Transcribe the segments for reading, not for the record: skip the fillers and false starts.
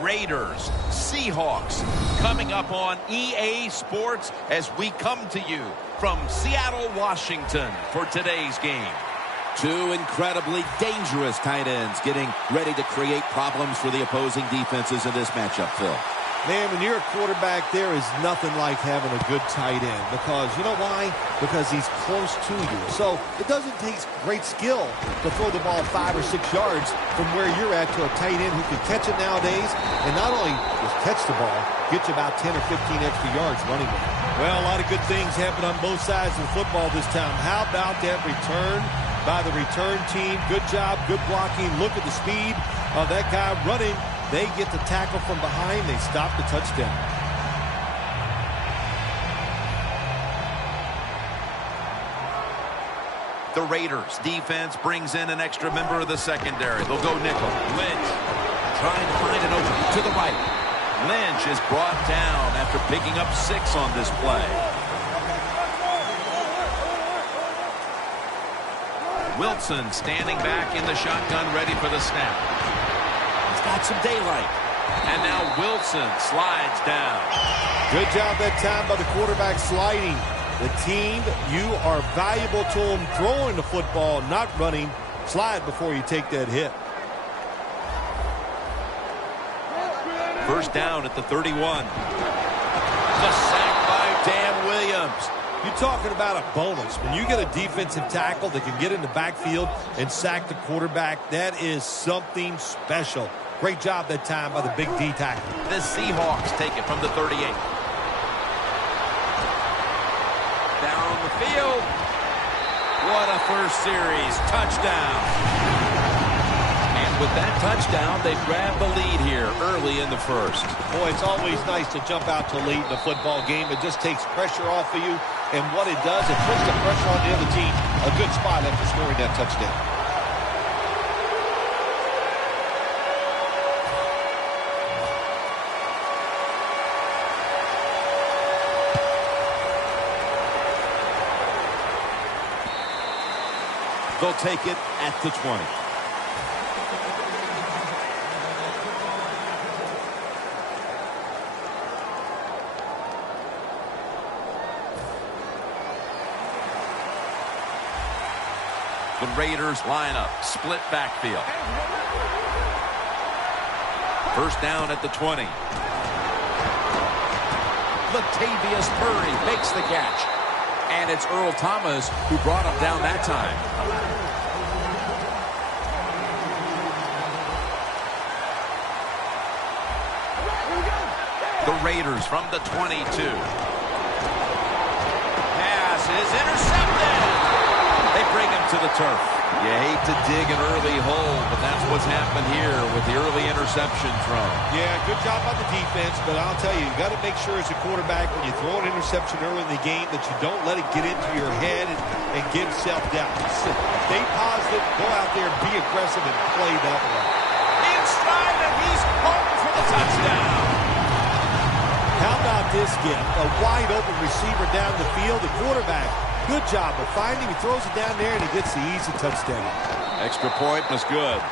Raiders, Seahawks, coming up on EA Sports as we come to you from Seattle, Washington for today's game. Two incredibly dangerous tight ends getting ready to create problems for the opposing defenses in this matchup, Phil. Man, when you're a quarterback, there is nothing like having a good tight end because, you know why? Because he's close to you. So it doesn't take great skill to throw the ball 5 or 6 yards from where you're at to a tight end who can catch it nowadays and not only just catch the ball, get you about 10 or 15 extra yards running with it. Well, a lot of good things happen on both sides of the football this time. How about that return by the return team? Good job, good blocking. Look at the speed of that guy running. They get the tackle from behind. They stop the touchdown. The Raiders defense brings in an extra member of the secondary. They'll go nickel. Lynch trying to find an opening to the right. Lynch is brought down after picking up 6 on this play. Wilson standing back in the shotgun ready for the snap. He's got some daylight. And now Wilson slides down. Good job that time by the quarterback sliding. The team, you are valuable to them throwing the football, not running. Slide before you take that hit. First down at the 31. The sack by Dan Williams. You're talking about a bonus. When you get a defensive tackle that can get in the backfield and sack the quarterback, that is something special. Great job that time by the big D tackle. The Seahawks take it from the 38. Down the field. What a first series. Touchdown. And with that touchdown, they grab the lead here early in the first. Boy, it's always nice to jump out to lead in a football game. It just takes pressure off of you. And what it does, it puts the pressure on the other team. A good spot after scoring that touchdown. They'll take it at the 20. The Raiders line up, split backfield. First down at the 20. Latavius Murray makes the catch. And it's Earl Thomas who brought him down that time. The Raiders from the 22. Pass is intercepted. They bring him to the turf. You hate to dig an early hole, but that's what's happened here with the early interception throw. Yeah, good job on the defense, but I'll tell you, you got to make sure as a quarterback when you throw an interception early in the game that you don't let it get into your head and give self-doubt. Stay positive, go out there, be aggressive, and play that one. In stride, and he's home for the touchdown. How about this get? A wide-open receiver down the field, the quarterback. Good job of finding him. He throws it down there, and he gets the easy touchdown. Extra point was good.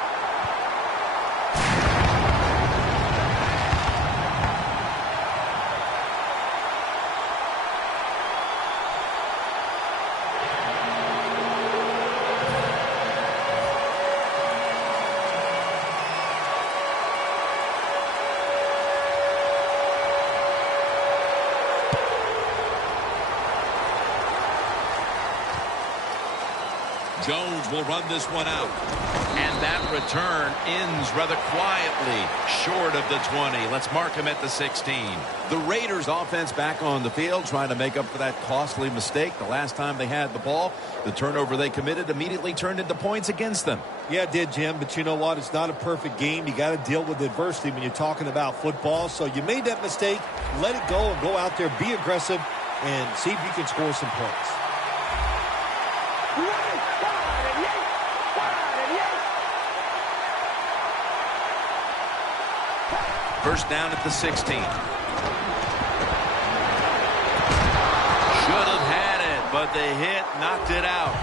Jones will run this one out. And that return ends rather quietly, short of the 20. Let's mark him at the 16. The Raiders offense back on the field trying to make up for that costly mistake the last time they had the ball. The turnover they committed immediately turned into points against them. Yeah, it did, Jim, but you know what? It's not a perfect game. You got to deal with adversity when you're talking about football. So you made that mistake, let it go, and go out there, be aggressive, and see if you can score some points. First down at the 16. Should have had it, but the hit knocked it out.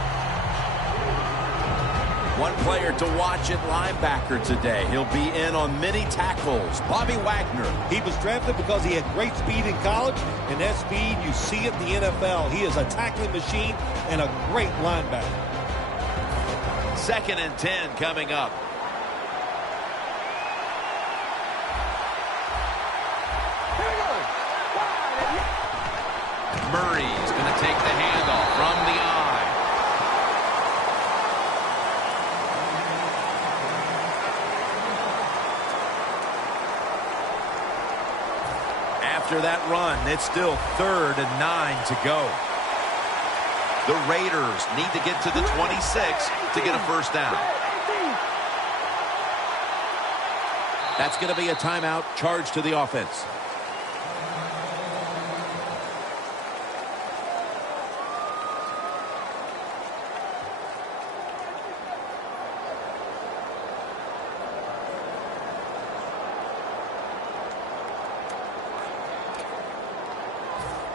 One player to watch at linebacker today. He'll be in on many tackles. Bobby Wagner. He was drafted because he had great speed in college, and that speed, you see it in the NFL. He is a tackling machine and a great linebacker. 2nd and 10 coming up. Murray's going to take the handoff from the eye. After that run, it's still 3rd and 9 to go. The Raiders need to get to the 26 to get a first down. That's going to be a timeout charge to the offense.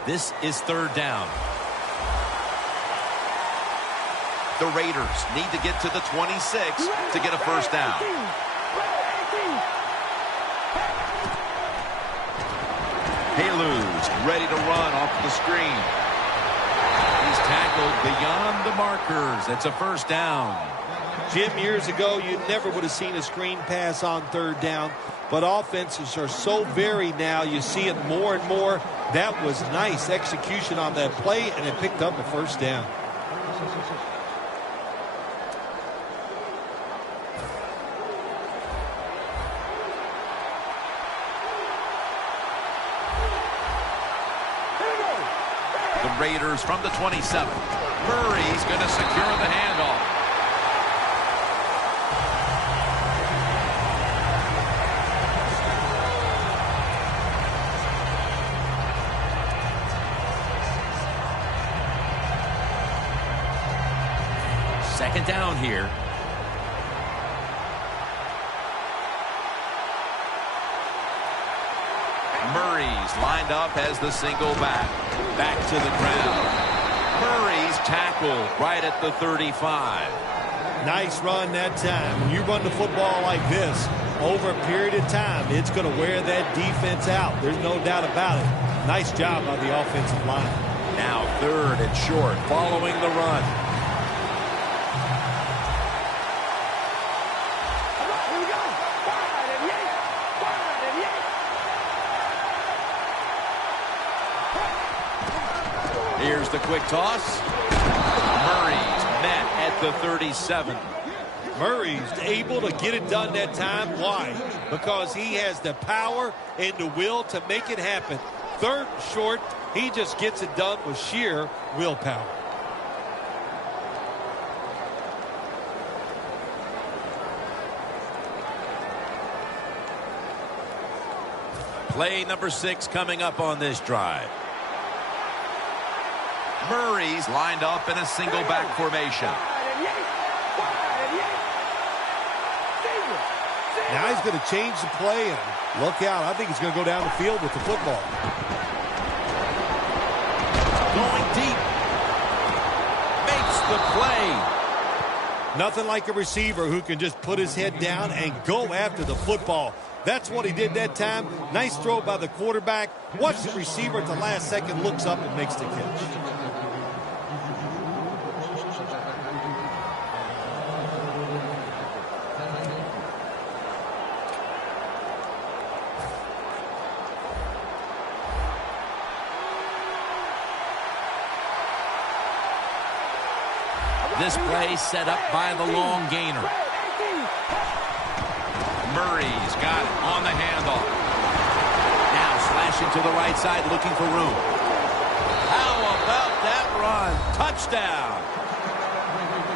This is 3rd down. The Raiders need to get to the 26 to get a first down. Halu's ready to run off the screen. He's tackled beyond the markers. It's a first down. Jim, years ago, you never would have seen a screen pass on 3rd down, but offenses are so varied now. You see it more and more. That was nice execution on that play, and it picked up a first down. The Raiders from the 27. Murray's going to secure the handoff. Second down here. Murray's lined up as the single back. Back to the ground. Murray's tackled right at the 35. Nice run that time. When you run the football like this over a period of time, it's going to wear that defense out. There's no doubt about it. Nice job by the offensive line. Now 3rd and short following the run. Here's the quick toss. Murray's met at the 37. Murray's able to get it done that time. Why? Because he has the power and the will to make it happen. 3rd and short, he just gets it done with sheer willpower. Play number 6 coming up on this drive. Murray's lined up in a single back formation. Now he's going to change the play, and look out. I think he's going to go down the field with the football. Going deep. Makes the play. Nothing like a receiver who can just put his head down and go after the football. That's what he did that time. Nice throw by the quarterback. Watch the receiver at the last second, looks up and makes the catch. This play set up by the long gainer. Murray's got it on the handoff. Now slashing to the right side, looking for room. How about that run? Touchdown.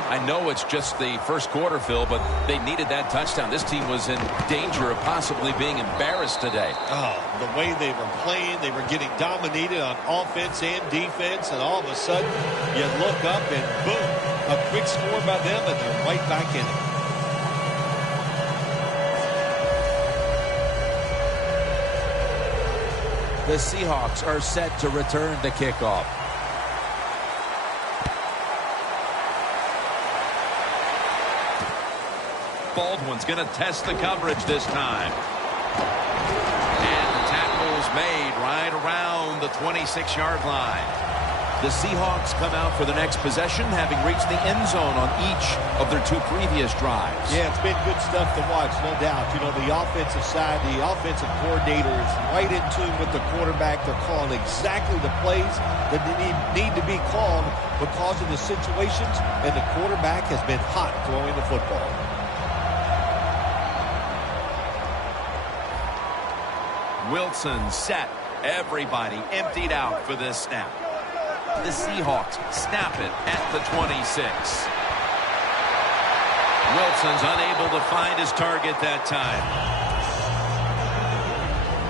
I know it's just the first quarter, Phil, but they needed that touchdown. This team was in danger of possibly being embarrassed today. Oh, the way they were playing, they were getting dominated on offense and defense, and all of a sudden you look up and boom, a quick score by them, and they're right back in it. The Seahawks are set to return the kickoff. Baldwin's going to test the coverage this time. And the tackle's made right around the 26-yard line. The Seahawks come out for the next possession, having reached the end zone on each of their two previous drives. Yeah, it's been good stuff to watch, no doubt. You know, the offensive side, the offensive coordinator is right in tune with the quarterback. They're calling exactly the plays that need to be called because of the situations, and the quarterback has been hot throwing the football. Wilson set. Everybody emptied out for this snap. The Seahawks snap it at the 26. Wilson's unable to find his target that time.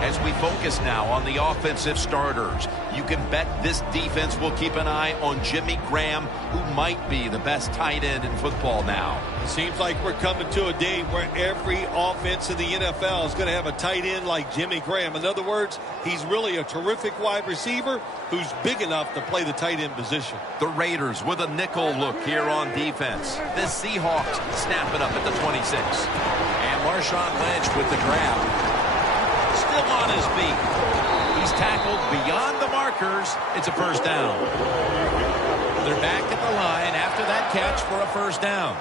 As we focus now on the offensive starters, you can bet this defense will keep an eye on Jimmy Graham, who might be the best tight end in football now. It seems like we're coming to a day where every offense in the NFL is going to have a tight end like Jimmy Graham. In other words, he's really a terrific wide receiver who's big enough to play the tight end position. The Raiders with a nickel look here on defense. The Seahawks snap it up at the 26. And Marshawn Lynch with the grab. Still on his feet. He's tackled beyond the markers. It's a first down. They're back at the line after that catch for a first down.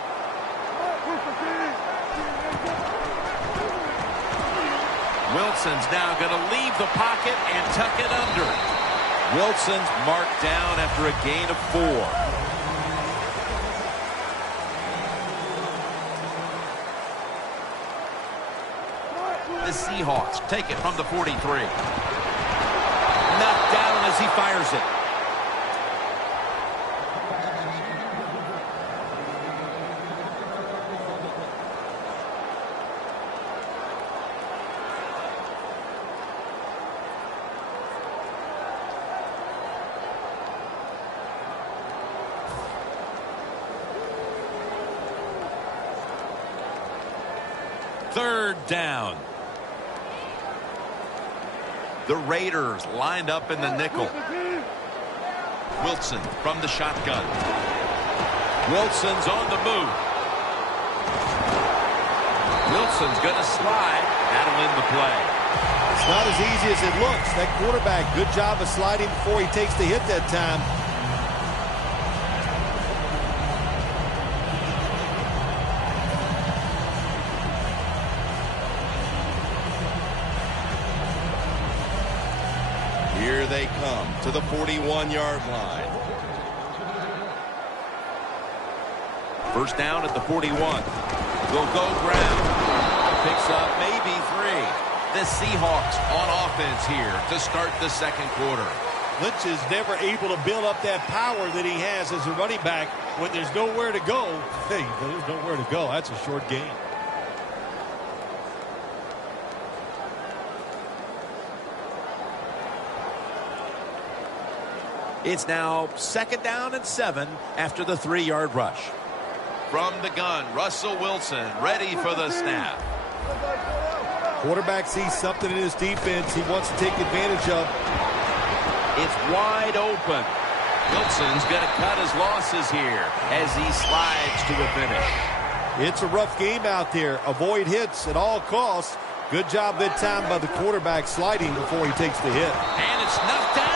Wilson's now going to leave the pocket and tuck it under. Wilson's marked down after a gain of 4. The Seahawks take it from the 43. Knocked down as he fires it. Third down. The Raiders lined up in the nickel. Wilson from the shotgun. Wilson's on the move. Wilson's going to slide. That'll end the play. It's not as easy as it looks. That quarterback, good job of sliding before he takes the hit that time. Here they come to the 41-yard line. First down at the 41. Will go ground. Picks up maybe 3. The Seahawks on offense here to start the second quarter. Lynch is never able to build up that power that he has as a running back when there's nowhere to go. Hey, there's nowhere to go. That's a short gain. It's now second down and 7 after the 3-yard rush. From the gun, Russell Wilson ready for the snap. Quarterback sees something in his defense he wants to take advantage of. It's wide open. Wilson's going to cut his losses here as he slides to a finish. It's a rough game out there. Avoid hits at all costs. Good job that time by the quarterback sliding before he takes the hit. And it's knocked down.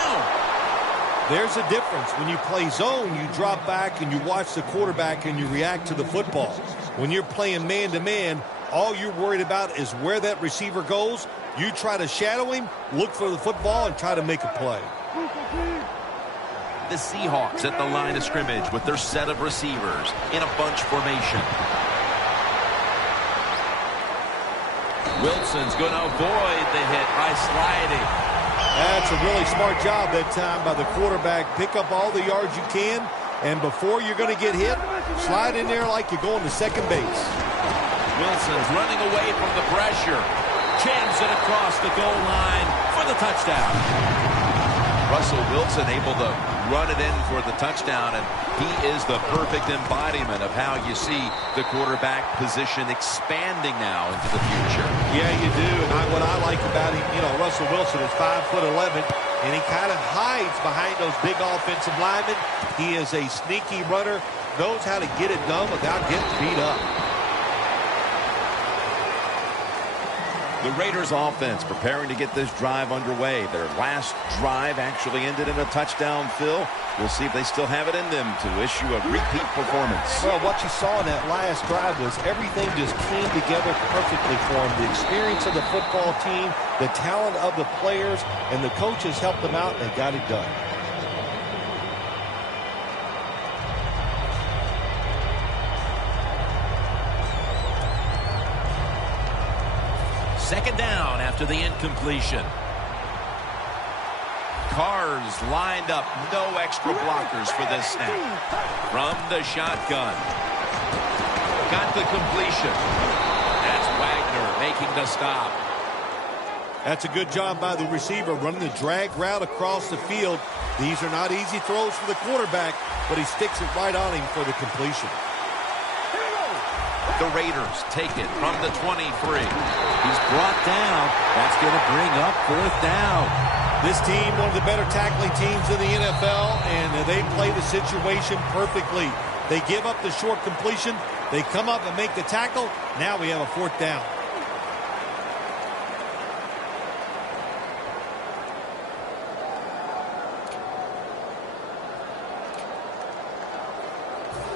There's a difference. When you play zone, you drop back and you watch the quarterback and you react to the football. When you're playing man-to-man, all you're worried about is where that receiver goes. You try to shadow him, look for the football, and try to make a play. The Seahawks at the line of scrimmage with their set of receivers in a bunch formation. Wilson's going to avoid the hit by sliding. That's a really smart job that time by the quarterback. Pick up all the yards you can, and before you're going to get hit, slide in there like you're going to second base. Wilson's running away from the pressure. Jams it across the goal line for the touchdown. Russell Wilson able to run it in for the touchdown, and he is the perfect embodiment of how you see the quarterback position expanding now into the future. Yeah, you do. And what I like about him, Russell Wilson is 5'11", and he kind of hides behind those big offensive linemen. He is a sneaky runner, knows how to get it done without getting beat up. The Raiders offense preparing to get this drive underway. Their last drive actually ended in a touchdown, Phil. We'll see if they still have it in them to issue a repeat performance. Well, what you saw in that last drive was everything just came together perfectly for them. The experience of the football team, the talent of the players, and the coaches helped them out, and they got it done. Second down after the incompletion. Carr's lined up. No extra blockers for this snap. From the shotgun. Got the completion. That's Wagner making the stop. That's a good job by the receiver running the drag route across the field. These are not easy throws for the quarterback, but he sticks it right on him for the completion. The Raiders take it from the 23. He's brought down. That's going to bring up fourth down. This team, one of the better tackling teams in the NFL, and they play the situation perfectly. They give up the short completion. They come up and make the tackle. Now we have a fourth down.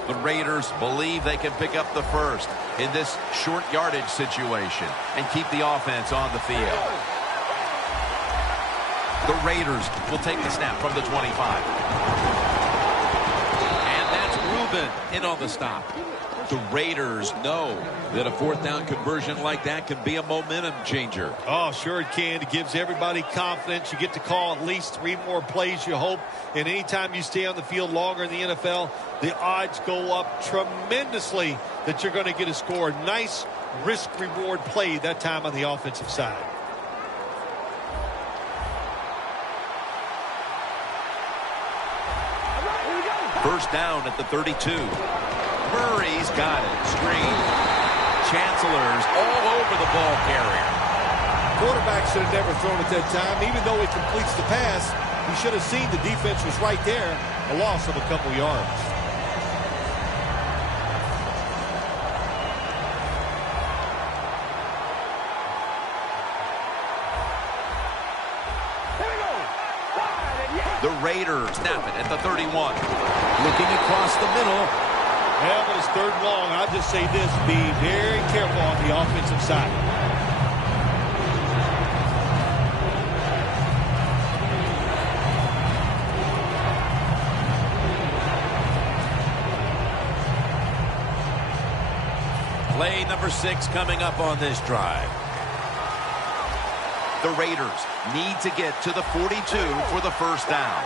The Raiders believe they can pick up the first in this short yardage situation and keep the offense on the field. The Raiders will take the snap from the 25. And that's Rubin in on the stop. The Raiders know that a fourth down conversion like that can be a momentum changer. Oh, sure it can. It gives everybody confidence. You get to call at least 3 more plays, you hope. And anytime you stay on the field longer in the NFL, the odds go up tremendously that you're going to get a score. Nice risk-reward play that time on the offensive side. First down at the 32. Murray's got it. Screen. Chancellor's all over the ball carrier. Quarterback should have never thrown it that time. Even though he completes the pass, he should have seen the defense was right there. A loss of a couple yards. The Raiders snap it at the 31. Looking across the middle. Well, but it's third and long. I'll just say this. Be very careful on the offensive side. Play number 6 coming up on this drive. The Raiders need to get to the 42 for the first down.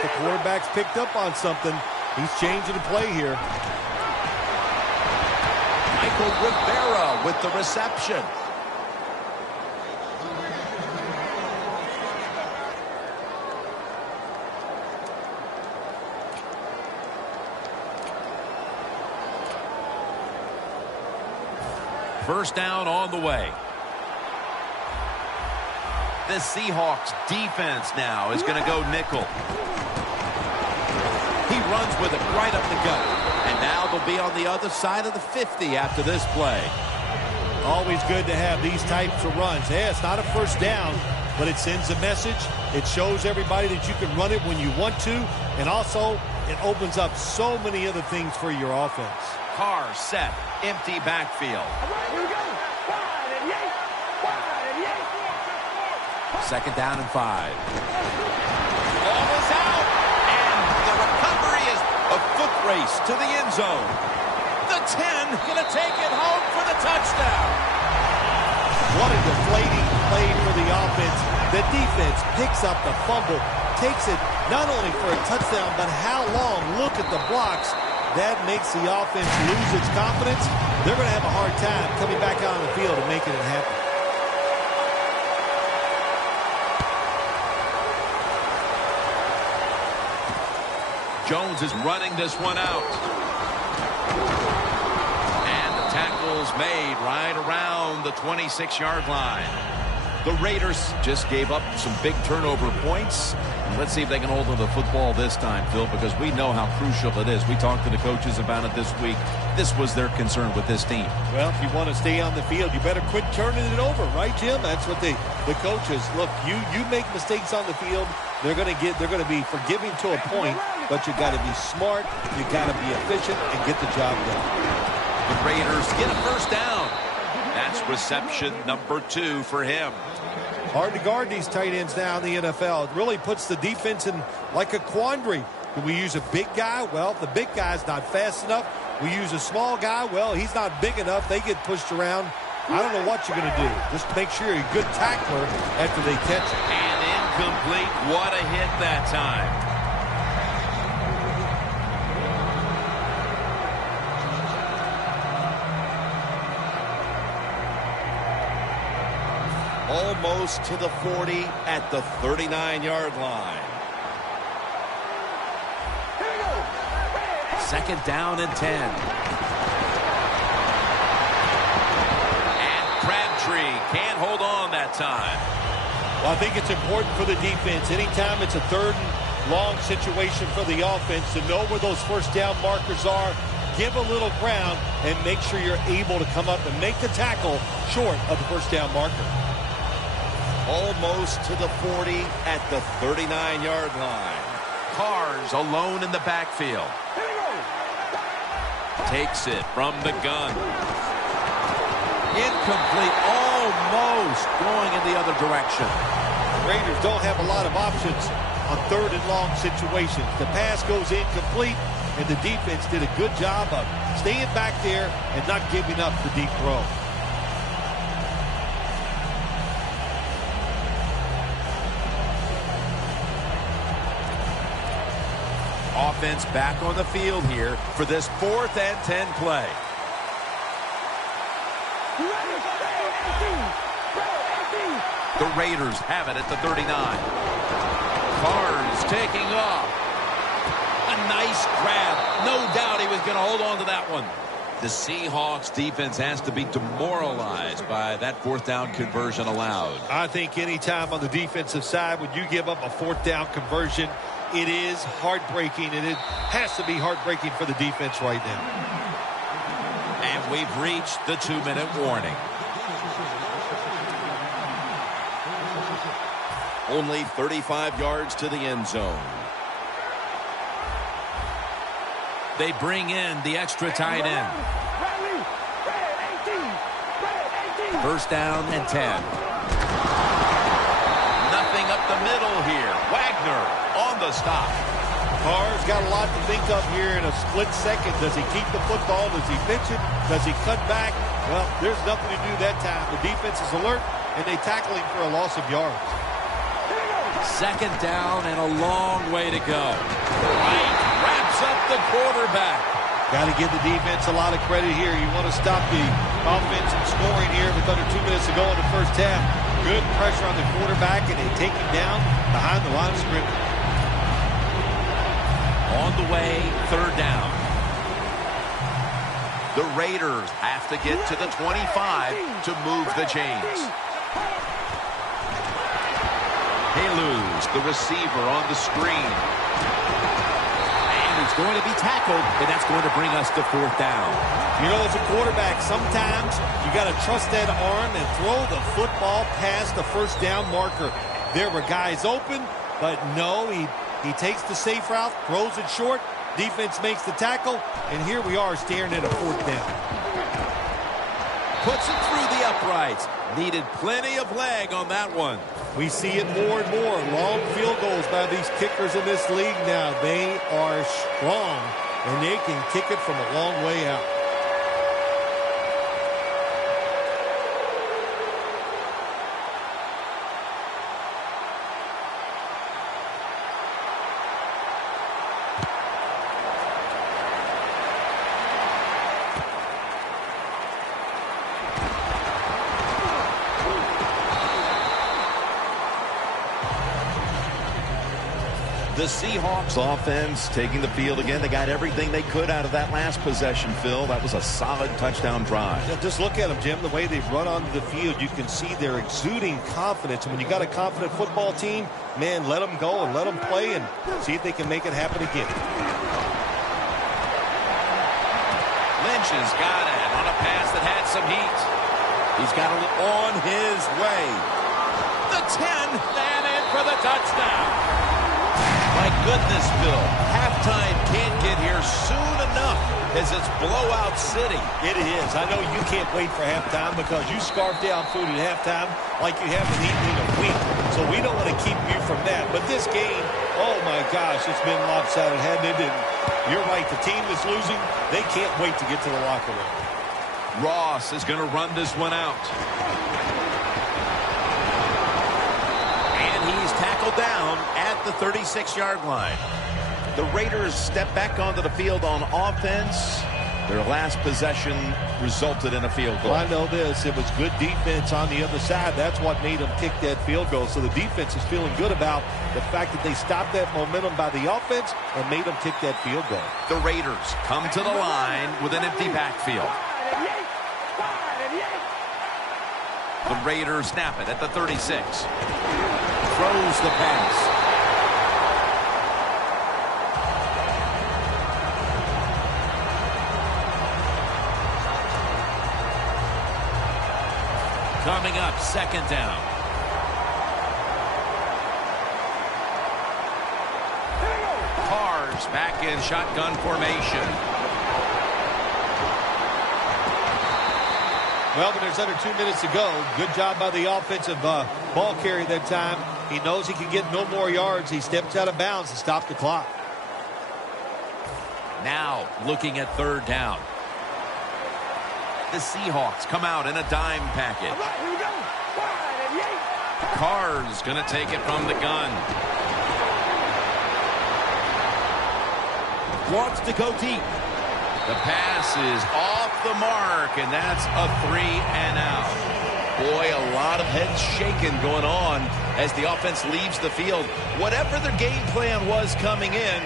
The quarterback's picked up on something. He's changing the play here. Michael Rivera with the reception. First down on the way. The Seahawks defense now is going to go nickel. He runs with it right up the gut. And now they'll be on the other side of the 50 after this play. Always good to have these types of runs. Yeah, it's not a first down, but it sends a message. It shows everybody that you can run it when you want to. And also, it opens up so many other things for your offense. Carr set. Empty backfield. 2nd down and 5. Ball is out, and the recovery is a foot race to the end zone. The 10 going to take it home for the touchdown. What a deflating play for the offense. The defense picks up the fumble, takes it not only for a touchdown, but how long? Look at the blocks. That makes the offense lose its confidence. They're going to have a hard time coming back out on the field and making it happen. Jones is running this one out. And the tackle's made right around the 26-yard line. The Raiders just gave up some big turnover points. And let's see if they can hold on to the football this time, Phil, because we know how crucial it is. We talked to the coaches about it this week. This was their concern with this team. Well, if you want to stay on the field, you better quit turning it over, right, Jim? That's what the coaches, look, you make mistakes on the field, they're going to be forgiving to a point, but you got to be smart, you got to be efficient and get the job done. The Raiders get a 1st down. That's reception number 2 for him. Hard to guard these tight ends now in the NFL. It really puts the defense in like a quandary. Do we use a big guy? Well, the big guy's not fast enough. We use a small guy. Well, he's not big enough. They get pushed around. I don't know what you're going to do. Just make sure you're a good tackler after they catch it. And incomplete. What a hit that time. Almost to the 40 at the 39-yard line. 2nd down and 10. And Crabtree can't hold on that time. Well, I think it's important for the defense. Anytime it's a 3rd and long situation for the offense to know where those 1st down markers are, give a little ground, and make sure you're able to come up and make the tackle short of the 1st down marker. Almost to the 40 at the 39-yard line. Carr's alone in the backfield. Takes it from the gun. Incomplete. Almost going in the other direction. The Raiders don't have a lot of options on 3rd and long situations. The pass goes incomplete, and the defense did a good job of staying back there and not giving up the deep throw. Offense back on the field here for this 4th and 10 play. The Raiders have it at the 39. Carr's taking off. A nice grab. No doubt he was going to hold on to that one. The Seahawks defense has to be demoralized by that 4th down conversion allowed. I think anytime on the defensive side when you give up a 4th down conversion, it is heartbreaking, and it has to be heartbreaking for the defense right now. And we've reached the 2-minute warning. Only 35 yards to the end zone. They bring in the extra tight end. 1st down and 10. Nothing up the middle here. Wagner on the stop. Carr's got a lot to think of here in a split second. Does he keep the football? Does he pitch it? Does he cut back? Well, there's nothing to do that time. The defense is alert, and they tackle him for a loss of yards. 2nd down and a long way to go. Right, wraps up the quarterback. Got to give the defense a lot of credit here. You want to stop the offense from scoring here with under 2 minutes to go in the 1st half. Good pressure on the quarterback, and they take him down behind the line of scrimmage. On the way, 3rd down. The Raiders have to get to the 25 to move the chains. Haluz, the receiver on the screen. And he's going to be tackled, and that's going to bring us to 4th down. You know, as a quarterback, sometimes you got to trust that arm and throw the football past the 1st down marker. There were guys open, but no, he takes the safe route, throws it short, defense makes the tackle, and here we are staring at a 4th down. puts it through the uprights. Needed plenty of leg on that one. We see it more and more. Long field goals by these kickers in this league now. They are strong, and they can kick it from a long way out. The Seahawks offense taking the field again. They got everything they could out of that last possession, Phil. That was a solid touchdown drive. Yeah, just look at them, Jim. The way they've run onto the field, you can see they're exuding confidence. And when you got a confident football team, man, let them go and let them play and see if they can make it happen again. Lynch has got it on a pass that had some heat. He's got it on his way. The 10, and in for the touchdown. My goodness, Bill. Halftime can't get here soon enough as it's blowout city. It is. I know you can't wait for halftime because you scarf down food at halftime like you haven't eaten in a week. So we don't want to keep you from that. But this game, oh my gosh, it's been lopsided, hasn't it? And you're right. The team that's losing, they can't wait to get to the locker room. Ross is going to run this one out. And he's tackled down at the 36-yard line. The Raiders step back onto the field on offense. Their last possession resulted in a field goal. Well, I know this. It was good defense on the other side. That's what made them kick that field goal. So the defense is feeling good about the fact that they stopped that momentum by the offense and made them kick that field goal. The Raiders come to the line with an empty backfield. The Raiders snap it at the 36. Throws the pass. Coming up, second down. Carr's back in shotgun formation. Well, when there's under 2 minutes to go, good job by the offensive ball carrier that time. He knows he can get no more yards. He steps out of bounds to stop the clock. Now looking at third down. The Seahawks come out in a dime package. Carr's going to take it from the gun. Wants to go deep. The pass is off the mark, and that's a 3-and-out. Boy, a lot of heads shaking going on as the offense leaves the field. Whatever their game plan was coming in,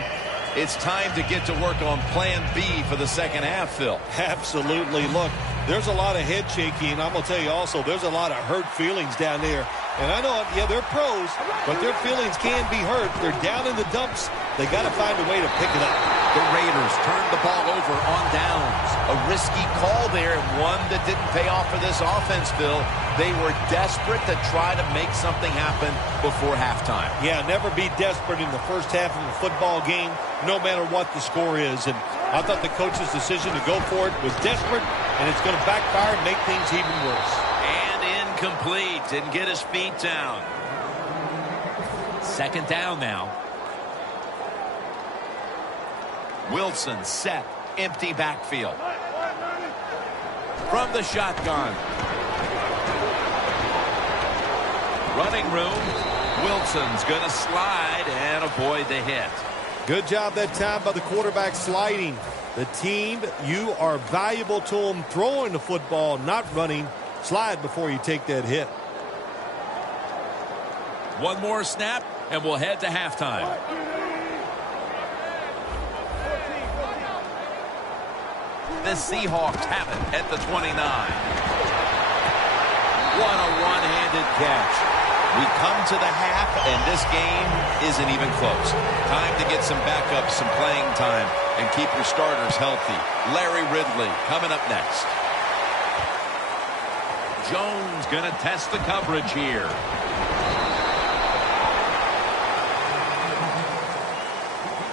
it's time to get to work on plan B for the second half, Phil. Absolutely. Look, there's a lot of head shaking. I'm going to tell you also, there's a lot of hurt feelings down there. And I know, yeah, they're pros, but their feelings can be hurt. They're down in the dumps. They got to find a way to pick it up. The Raiders turned the ball over on downs. A risky call there, and one that didn't pay off for this offense, Phil. They were desperate to try to make something happen before halftime. Yeah, never be desperate in the first half of a football game, no matter what the score is. And I thought the coach's decision to go for it was desperate, and it's going to backfire and make things even worse. And incomplete. Didn't get his feet down. Second down now. Wilson set. Empty backfield. From the shotgun. Running room. Wilson's going to slide and avoid the hit. Good job that time by the quarterback sliding. The team, you are valuable to them throwing the football, not running. Slide before you take that hit. One more snap, and we'll head to halftime. The Seahawks have it at the 29. What a one-handed catch. We come to the half, and this game isn't even close. Time to get some backups, some playing time, and keep your starters healthy. Larry Ridley coming up next. Jones going to test the coverage here.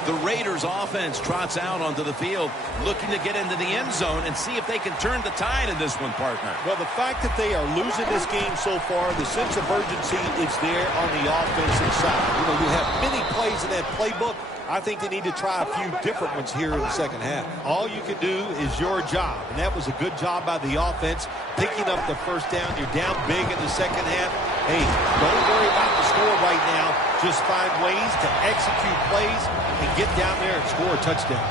The Raiders offense trots out onto the field, looking to get into the end zone and see if they can turn the tide in this one, partner. Well, the fact that they are losing this game so far, the sense of urgency is there on the offensive side. You know, you have many plays in that playbook. I think they need to try a few different ones here in the second half. All you can do is your job, and that was a good job by the offense, picking up the first down. You're down big in the second half. Hey, don't worry about the score right now. Just find ways to execute plays and get down there and score a touchdown.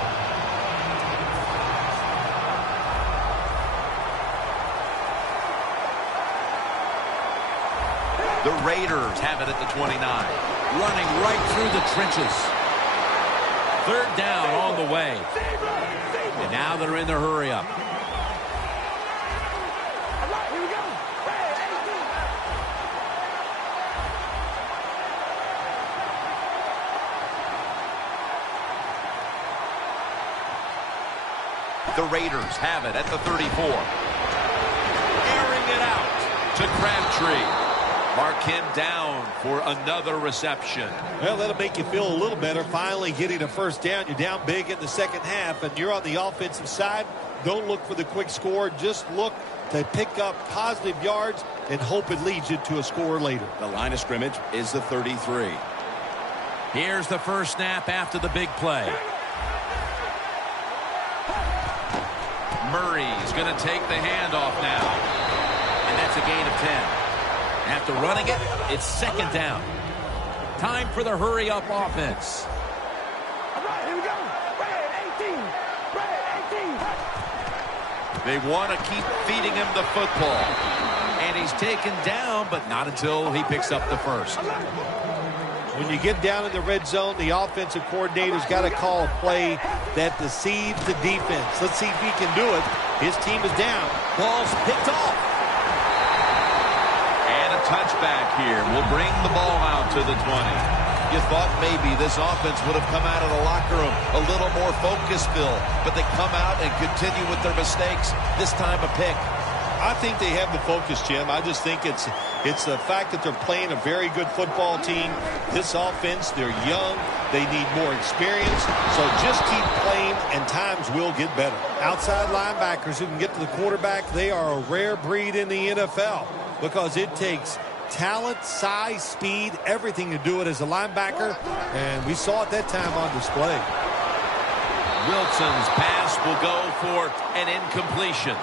The Raiders have it at the 29, running right through the trenches. Third down on the way. And now they're in the hurry up. The Raiders have it at the 34. Airing it out to Crabtree. Mark him down for another reception. Well, that'll make you feel a little better. Finally getting a first down. You're down big in the second half, and you're on the offensive side. Don't look for the quick score. Just look to pick up positive yards and hope it leads you to a score later. The line of scrimmage is the 33. Here's the first snap after the big play. Murray's going to take the handoff now. And that's a gain of 10. After running it, it's second down. Time for the hurry-up offense. All right, here we go. Red 18. Red 18. They want to keep feeding him the football. And he's taken down, but not until he picks up the first. When you get down in the red zone, the offensive coordinator's got to call a play that deceives the defense. Let's see if he can do it. His team is down. Ball's picked off. And a touchback here will bring the ball out to the 20. You thought maybe this offense would have come out of the locker room a little more focused, Bill, but they come out and continue with their mistakes. This time a pick. I think they have the focus, Jim. I just think it's the fact that they're playing a very good football team. This offense, they're young. They need more experience. So just keep playing, and times will get better. Outside linebackers who can get to the quarterback, they are a rare breed in the NFL because it takes talent, size, speed, everything to do it as a linebacker, and we saw it that time on display. Wilson's pass will go for an incompletion.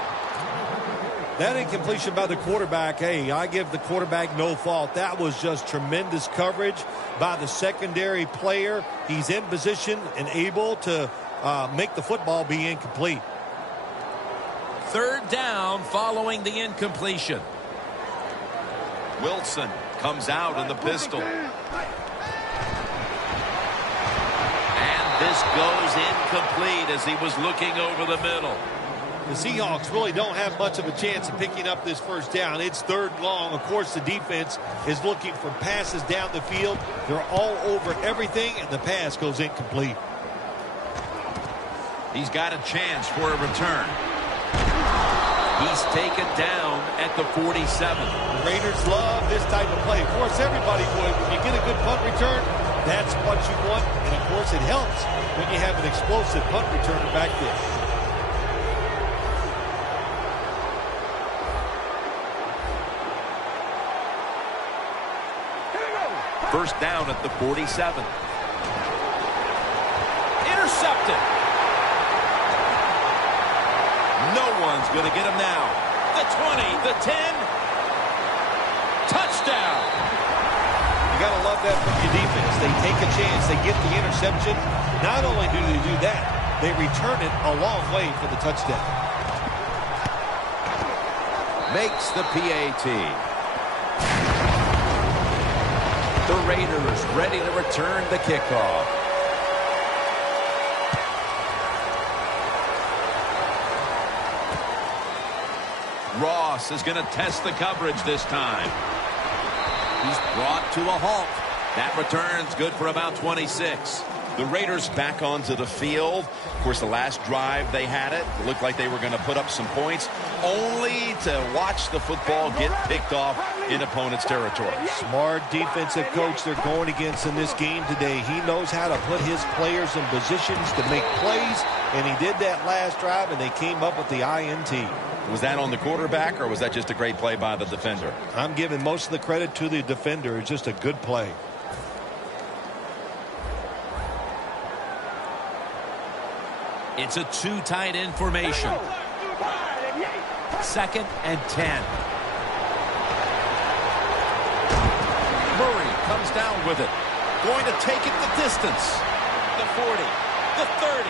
That incompletion by the quarterback, hey, I give the quarterback no fault. That was just tremendous coverage by the secondary player. He's in position and able to make the football be incomplete. Third down following the incompletion. Wilson comes out in the pistol. And this goes incomplete as he was looking over the middle. The Seahawks really don't have much of a chance of picking up this first down. It's third and long. Of course, the defense is looking for passes down the field. They're all over everything, and the pass goes incomplete. He's got a chance for a return. He's taken down at the 47. The Raiders love this type of play. Of course, everybody would. When you get a good punt return, that's what you want. And, of course, it helps when you have an explosive punt returner back there. First down at the 47. Intercepted. No one's going to get him now. The 20, the 10. Touchdown. You got to love that from your defense. They take a chance. They get the interception. Not only do they do that, they return it a long way for the touchdown. Makes the PAT. The Raiders ready to return the kickoff. Ross is going to test the coverage this time. He's brought to a halt. That return's good for about 26. The Raiders back onto the field. Of course, the last drive they had it looked like they were going to put up some points, only to watch the football get picked off in opponent's territory. Smart defensive coach they're going against in this game today. He knows how to put his players in positions to make plays, and he did that last drive, and they came up with the INT. Was that on the quarterback, or was that just a great play by the defender? I'm giving most of the credit to the defender. It's just a good play. It's a two tight end formation. 2nd and 10. Murray comes down with it. Going to take it the distance. The 40, the 30,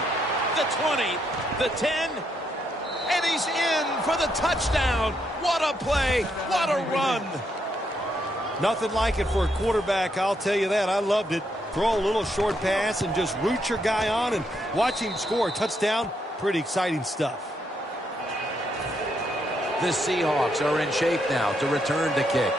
the 20, the 10. And he's in for the touchdown. What a play. What a run. Nothing like it for a quarterback, I'll tell you that. I loved it. Throw a little short pass and just root your guy on and watch him score a touchdown. Pretty exciting stuff. The Seahawks are in shape now to return the kick.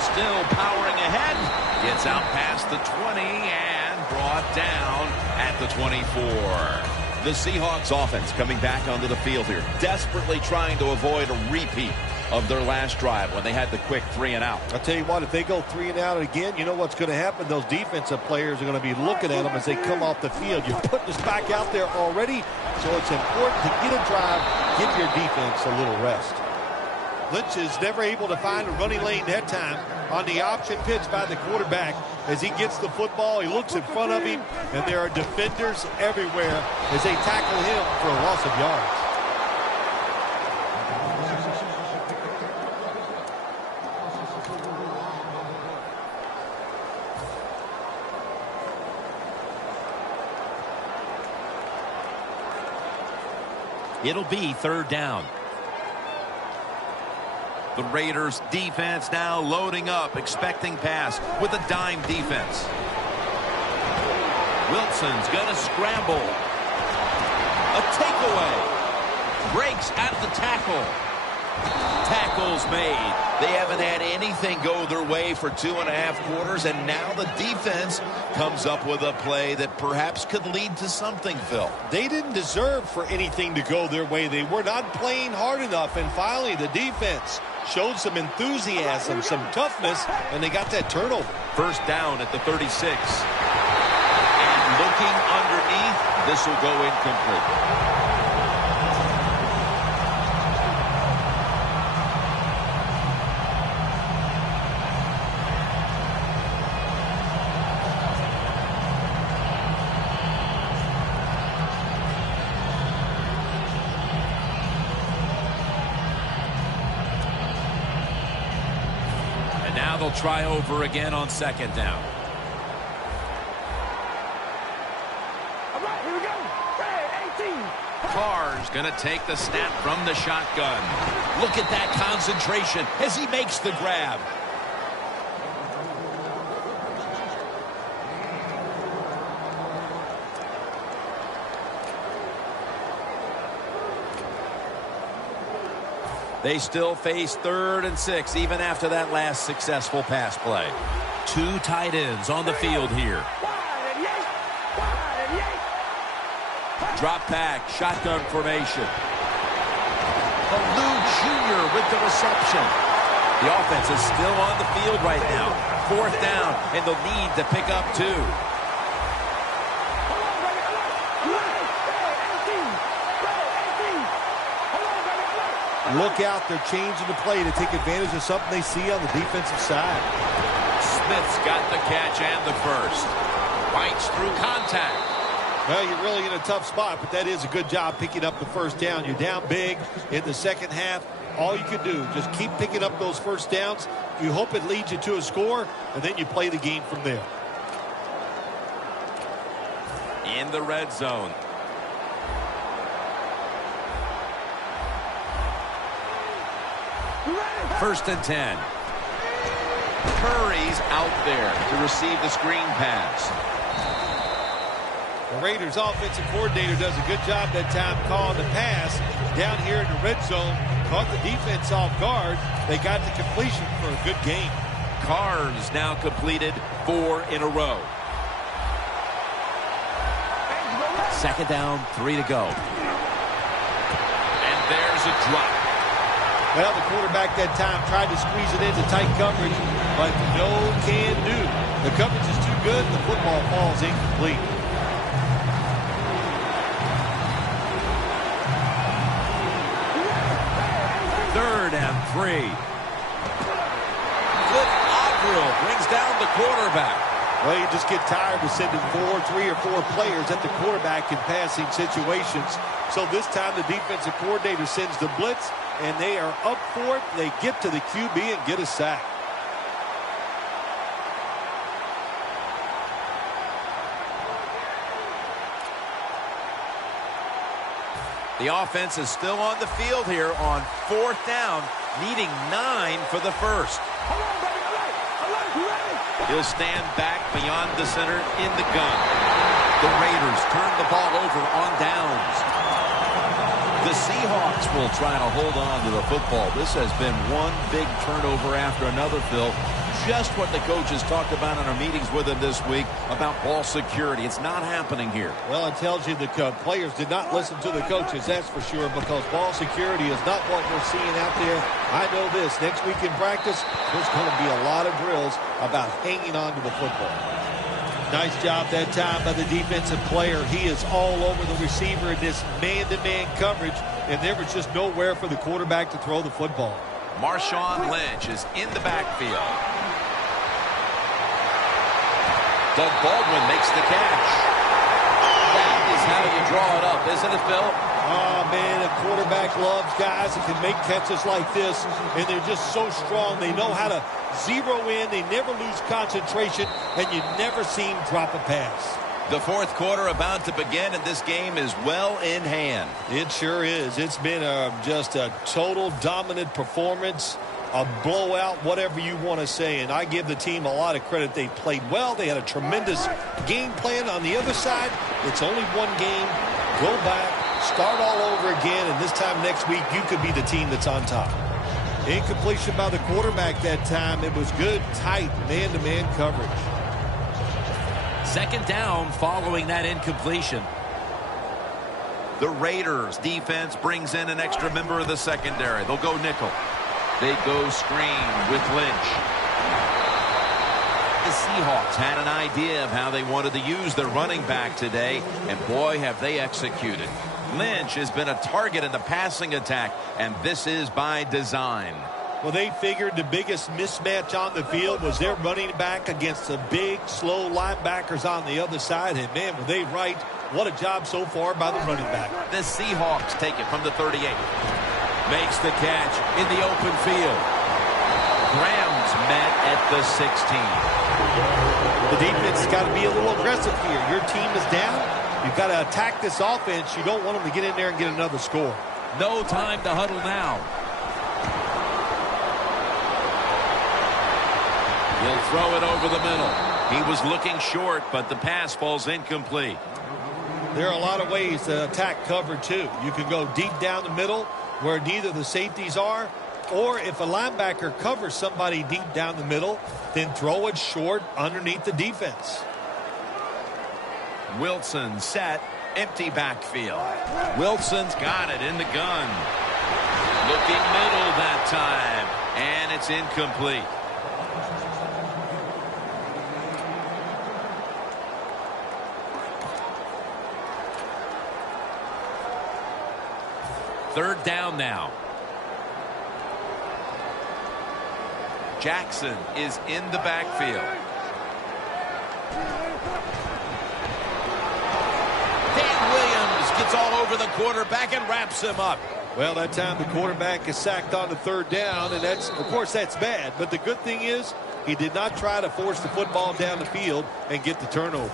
Still powering ahead. Gets out past the 20 and brought down at the 24. The Seahawks offense coming back onto the field here, desperately trying to avoid a repeat of their last drive when they had the quick 3 and out. I'll tell you what, if they go 3 and out again, you know what's going to happen? Those defensive players are going to be looking at them as they come off the field. You're putting us back out there already, so it's important to get a drive, give your defense a little rest. Lynch is never able to find a running lane that time on the option pitch by the quarterback. As he gets the football, he looks in front of him, and there are defenders everywhere as they tackle him for a loss of yards. It'll be 3rd down. The Raiders defense now loading up, expecting pass with a dime defense. Wilson's going to scramble. A takeaway. Breaks at the tackle. Tackles made. They haven't had anything go their way for 2.5 quarters, and now the defense comes up with a play that perhaps could lead to something, Phil. They didn't deserve for anything to go their way. They were not playing hard enough, and finally the defense showed some enthusiasm, some toughness, and they got that turnover. 1st down at the 36. And looking underneath, this will go incomplete. Now they'll try over again on 2nd down. All right, here we go. Hey, 18. Carr's going to take the snap from the shotgun. Look at that concentration as he makes the grab. They still face 3rd and 6 even after that last successful pass play. 2 tight ends on the field here. Drop back, shotgun formation. Lou Jr. with the reception. The offense is still on the field right now. 4th down, and they'll need to pick up 2. Look out, they're changing the play to take advantage of something they see on the defensive side. Smith's got the catch and the first. Bites through contact. Well, you're really in a tough spot, but that is a good job picking up the 1st down. You're down big in the 2nd half. All you can do, just keep picking up those 1st downs. You hope it leads you to a score, and then you play the game from there. In the red zone. First and 10. Curry's out there to receive the screen pass. The Raiders offensive coordinator does a good job that time calling the pass down here in the red zone. Caught the defense off guard. They got the completion for a good game. Carr's now completed 4 in a row. Second down, 3 to go. And there's a drop. Well, the quarterback that time tried to squeeze it into tight coverage, but no can do. The coverage is too good, and the football falls incomplete. Third and 3. Good drill brings down the quarterback. Well, you just get tired of sending 3 or 4 players at the quarterback in passing situations. So this time the defensive coordinator sends the blitz, and they are up for it. They get to the QB and get a sack. The offense is still on the field here on 4th down, needing 9 for the first. He'll stand back beyond the center in the gun. The Raiders turn the ball over on downs. The Seahawks will try to hold on to the football. This has been one big turnover after another, Phil. Just what the coaches talked about in our meetings with him this week about ball security. It's not happening here. Well, it tells you the players did not listen to the coaches, that's for sure, because ball security is not what we're seeing out there. I know this. Next week in practice, there's going to be a lot of drills about hanging on to the football. Nice job that time by the defensive player. He is all over the receiver in this man-to-man coverage, and there was just nowhere for the quarterback to throw the football. Marshawn Lynch is in the backfield. Doug Baldwin makes the catch. That is how you draw it up, isn't it, Phil? Oh, man, a quarterback loves guys that can make catches like this, and they're just so strong. They know how to zero in. They never lose concentration, and you never see them drop a pass. The fourth quarter about to begin, and this game is well in hand. It sure is. It's been just a total dominant performance, a blowout, whatever you want to say. And I give the team a lot of credit. They played well. They had a tremendous game plan. On the other side, it's only one game. Go back, start all over again, and this time next week you could be the team that's on top. Incompletion by the quarterback that time. It was good, tight, man-to-man coverage. Second down following that incompletion. The Raiders defense brings in an extra member of the secondary. They'll go nickel. They go screen with Lynch. The Seahawks had an idea of how they wanted to use their running back today, and boy, have they executed. Lynch has been a target in the passing attack, and this is by design. Well, they figured the biggest mismatch on the field was their running back against the big, slow linebackers on the other side. And, man, were they right. What a job so far by the running back. The Seahawks take it from the 38. Makes the catch in the open field. Graham's met at the 16. The defense has got to be a little aggressive here. Your team is down. You've got to attack this offense. You don't want them to get in there and get another score. No time to huddle now. He'll throw it over the middle. He was looking short, but the pass falls incomplete. There are a lot of ways to attack cover, too. You can go deep down the middle where neither the safeties are, or if a linebacker covers somebody deep down the middle, then throw it short underneath the defense. Wilson set, empty backfield. Wilson's got it in the gun. Looking middle that time, and it's incomplete. Third down now. Jackson is in the backfield. Dan Williams gets all over the quarterback and wraps him up. Well, that time the quarterback is sacked on the third down, and that's, of course, that's bad. But the good thing is he did not try to force the football down the field and get the turnover.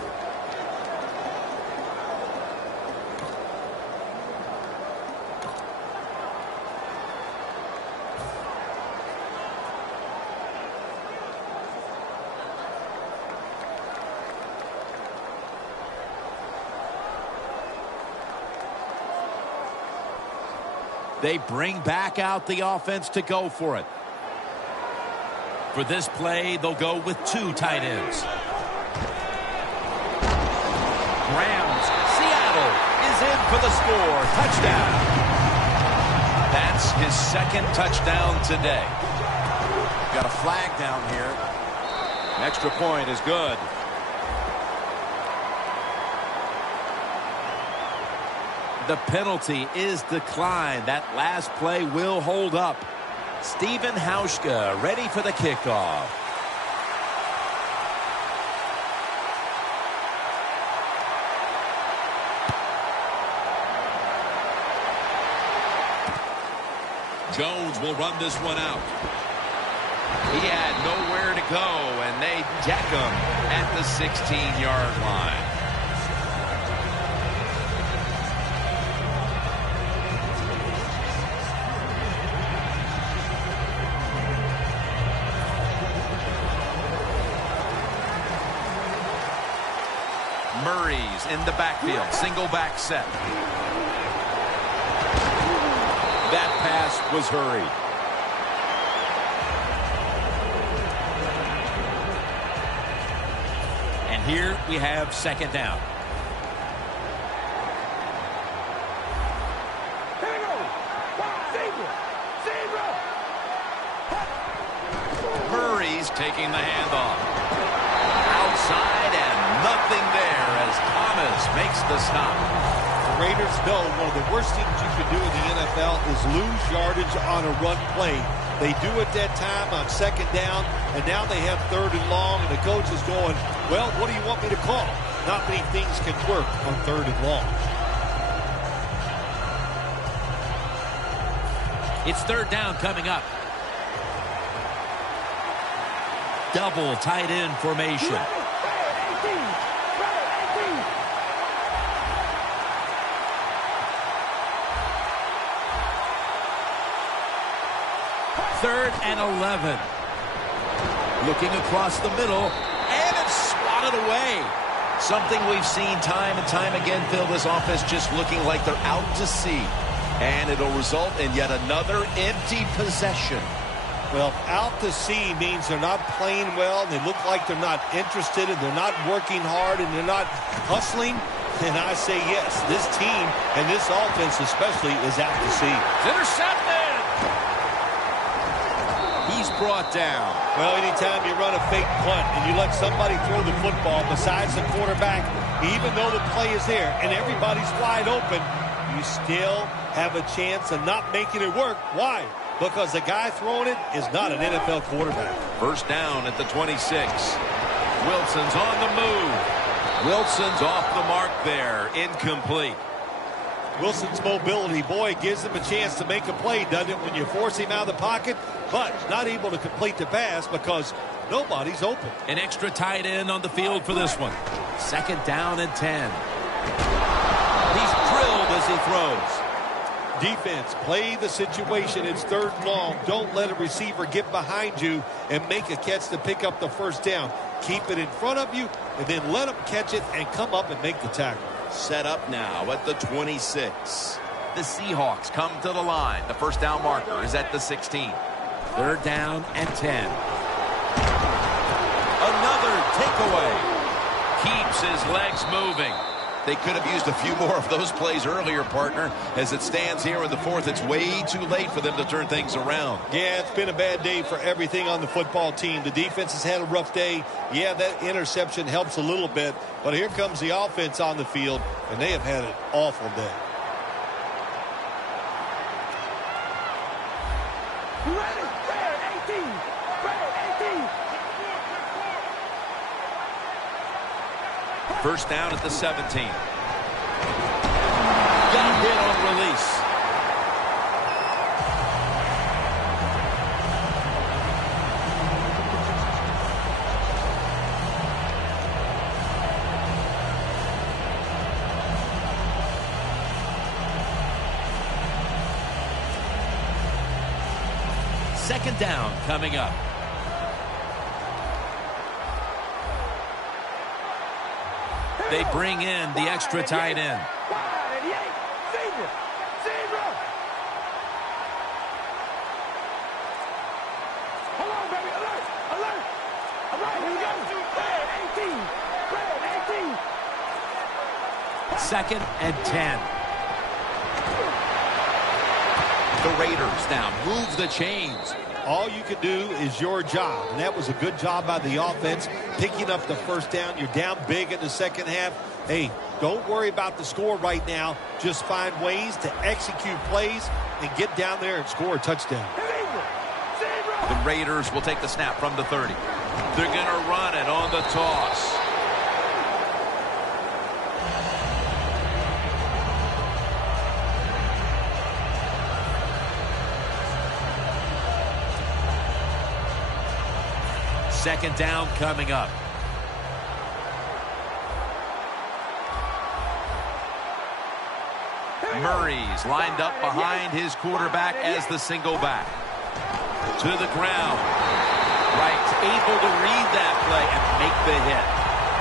They bring back out the offense to go for it. For this play, they'll go with 2 tight ends. Rams, Seattle is in for the score. Touchdown. That's his 2nd touchdown today. Got a flag down here. An extra point is good. The penalty is declined. That last play will hold up. Steven Hauschka ready for the kickoff. Jones will run this one out. He had nowhere to go, and they deck him at the 16-yard line. Murray's in the backfield. Single back set. That pass was hurried. And here we have 2nd down. Here we go. Zebra. Murray's taking the handoff. Outside and nothing there as Thomas makes the stop. The Raiders know one of the worst things you can do in the NFL is lose yardage on a run play. They do it that time on 2nd down, and now they have 3rd and long, and the coach is going, well, what do you want me to call? Not many things can work on 3rd and long. It's 3rd down coming up. Double tight end formation. Third and 11. Looking across the middle, and it's swatted away. Something we've seen time and time again, Phil, this offense just looking like they're out to sea. And it'll result in yet another empty possession. Well, out to sea means they're not playing well, and they look like they're not interested, and they're not working hard, and they're not hustling. And I say yes, this team and this offense especially is out to sea. It's intercepted. He's brought down. Well, anytime you run a fake punt and you let somebody throw the football besides the quarterback, even though the play is there and everybody's wide open, you still have a chance of not making it work. Why? Because the guy throwing it is not an NFL quarterback. 1st down at the 26. Wilson's on the move. Wilson's off the mark there. Incomplete. Wilson's mobility, boy, gives him a chance to make a play, doesn't it, when you force him out of the pocket, but not able to complete the pass because nobody's open. An extra tight end on the field for this one. 2nd down and 10. He's drilled as he throws. Defense, play the situation. It's 3rd and long. Don't let a receiver get behind you and make a catch to pick up the 1st down. Keep it in front of you and then let them catch it and come up and make the tackle. Set up now at the 26. The Seahawks come to the line. The 1st down marker is at the 16. 3rd down and 10. Another takeaway. Keeps his legs moving. They could have used a few more of those plays earlier, partner. As it stands here in the 4th, it's way too late for them to turn things around. Yeah, it's been a bad day for everything on the football team. The defense has had a rough day. Yeah, that interception helps a little bit. But here comes the offense on the field, and they have had an awful day. Ready? 18. 1st down at the 17. Got hit on release. Second down coming up. They bring in the extra tight end. 2nd and 10. The Raiders now move the chains. All you can do is your job, and that was a good job by the offense, picking up the first down. You're down big in the second half. Hey, don't worry about the score right now. Just find ways to execute plays and get down there and score a touchdown. The Raiders will take the snap from the 30. They're going to run it on the toss. Second down coming up. Murray's lined up behind his quarterback as the single back. To the ground. Wright's able to read that play and make the hit.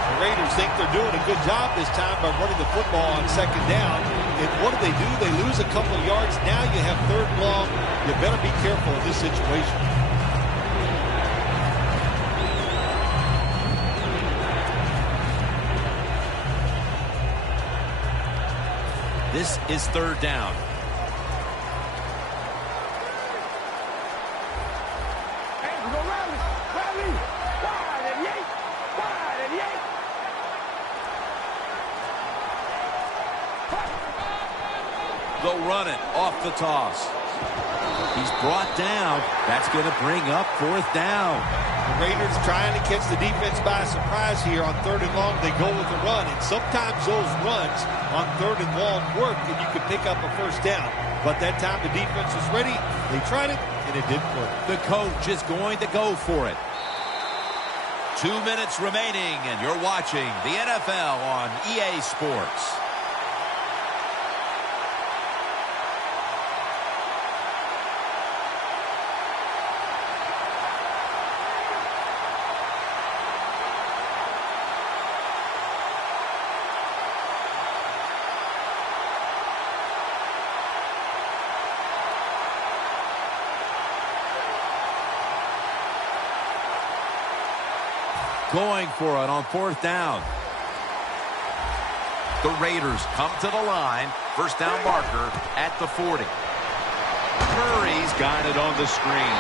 The Raiders think they're doing a good job this time by running the football on second down. And what do? They lose a couple of yards. Now you have 3rd and long. You better be careful in this situation. This is 3rd down. They'll run it off the toss. He's brought down. That's going to bring up 4th down. The Raiders trying to catch the defense by surprise here on 3rd and long. They go with the run, and sometimes those runs on 3rd and long work, and you can pick up a first down. But that time the defense was ready. They tried it, and it didn't work. The coach is going to go for it. 2 minutes remaining, and you're watching the NFL on EA Sports. Going for it on 4th down. The Raiders come to the line. First down marker at the 40. Murray's got it on the screen.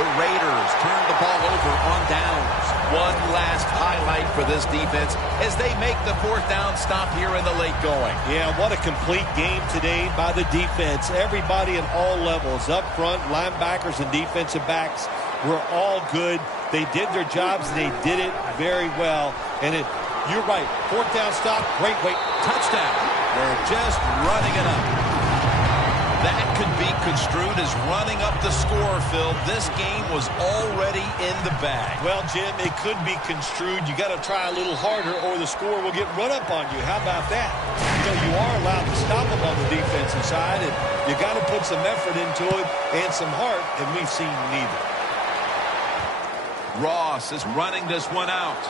The Raiders turn the ball over on downs. One last highlight for this defense as they make the 4th down stop here in the late going. Yeah, what a complete game today by the defense. Everybody at all levels, up front, linebackers and defensive backs, were all good. They did their jobs. They did it very well. And you're right. 4th down stop. Great weight. Touchdown. They're just running it up. That could be construed as running up the score, Phil. This game was already in the bag. Well, Jim, it could be construed. You got to try a little harder or the score will get run up on you. How about that? You are allowed to stop them on the defensive side, and you got to put some effort into it and some heart, and we've seen neither. Ross is running this one out.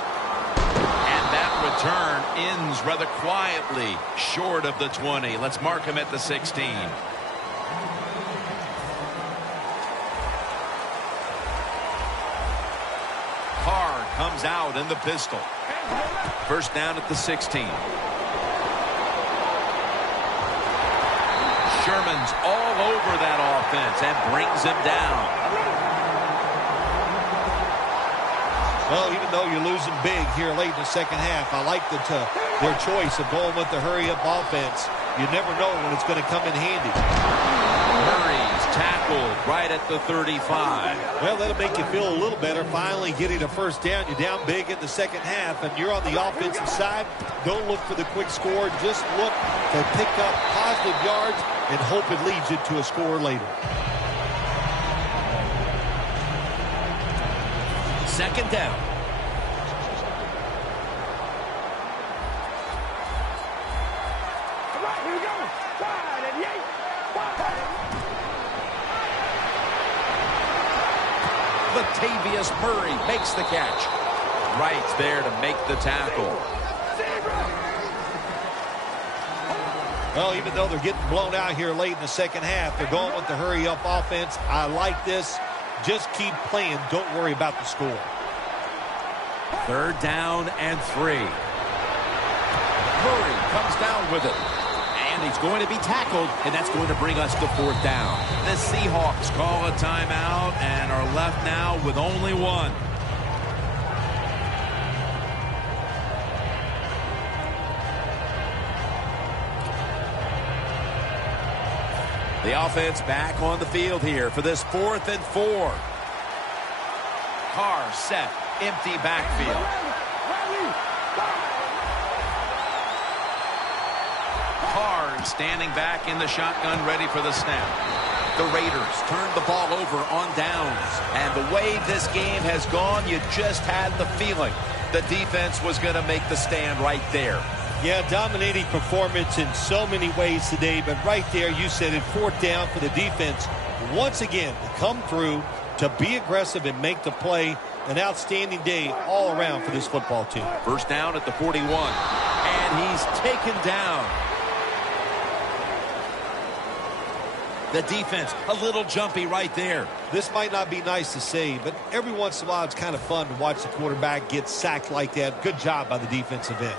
And that return ends rather quietly short of the 20. Let's mark him at the 16. Carr comes out in the pistol. First down at the 16. Sherman's all over that offense and brings him down. Well, even though you're losing big here late in the second half, I like their choice of going with the hurry-up offense. You never know when it's going to come in handy. Murray's tackled right at the 35. Well, that'll make you feel a little better finally getting a first down. You're down big in the second half, and you're on the offensive side. Don't look for the quick score. Just look to pick up positive yards and hope it leads you to a score later. Second down. All right, here we go. Wide and yank. Wide. Latavius Murray makes the catch. Right there to make the tackle. Well, even though they're getting blown out here late in the second half, they're going with the hurry-up offense. I like this. Just keep playing. Don't worry about the score. Third down and 3. Murray comes down with it. And he's going to be tackled, and that's going to bring us to fourth down. The Seahawks call a timeout and are left now with only one. The offense back on the field here for this 4th and 4. Carr set, empty backfield. Carr standing back in the shotgun, ready for the snap. The Raiders turned the ball over on downs. And the way this game has gone, you just had the feeling the defense was going to make the stand right there. Yeah, dominating performance in so many ways today, but right there, you said it, 4th down for the defense. Once again, to come through, to be aggressive and make the play. An outstanding day all around for this football team. First down at the 41. And he's taken down. The defense, a little jumpy right there. This might not be nice to say, but every once in a while, it's kind of fun to watch the quarterback get sacked like that. Good job by the defensive end.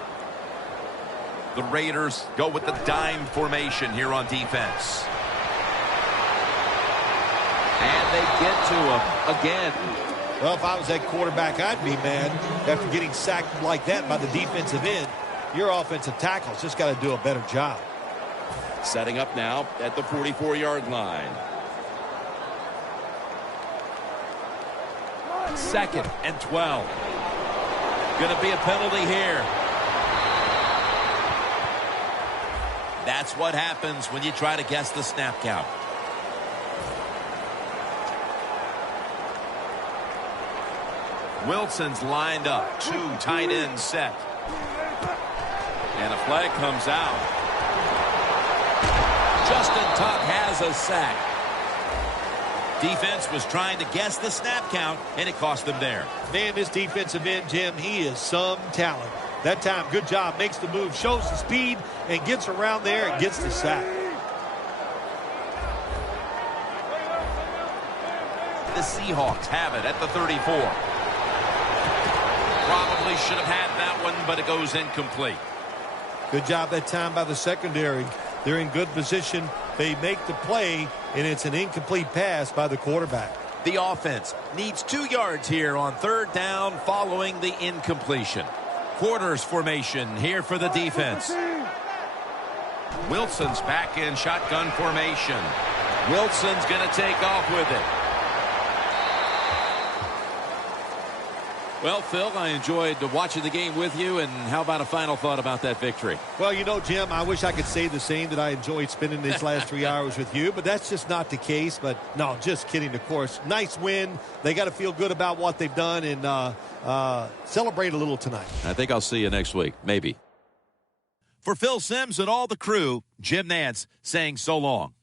The Raiders go with the dime formation here on defense. And they get to him again. Well, if I was that quarterback, I'd be mad after getting sacked like that by the defensive end. Your offensive tackle's just got to do a better job. Setting up now at the 44-yard line. 2nd and 12. Going to be a penalty here. That's what happens when you try to guess the snap count. Wilson's lined up. 2 tight ends set. And a flag comes out. Justin Tuck has a sack. Defense was trying to guess the snap count, and it cost them there. Man, this defensive end, Jim, he is some talent. That time, good job, makes the move, shows the speed, and gets around there and gets the sack. The Seahawks have it at the 34. Probably should have had that one, but it goes incomplete. Good job that time by the secondary. They're in good position. They make the play, and it's an incomplete pass by the quarterback. The offense needs 2 yards here on 3rd down following the incompletion. Quarters formation here for the defense. Wilson's back in shotgun formation. Wilson's going to take off with it. Well, Phil, I enjoyed watching the game with you, and how about a final thought about that victory? Well, you know, Jim, I wish I could say the same, that I enjoyed spending these last 3 hours with you, but that's just not the case. But, no, just kidding, of course. Nice win. They got to feel good about what they've done and celebrate a little tonight. I think I'll see you next week, maybe. For Phil Simms and all the crew, Jim Nantz saying so long.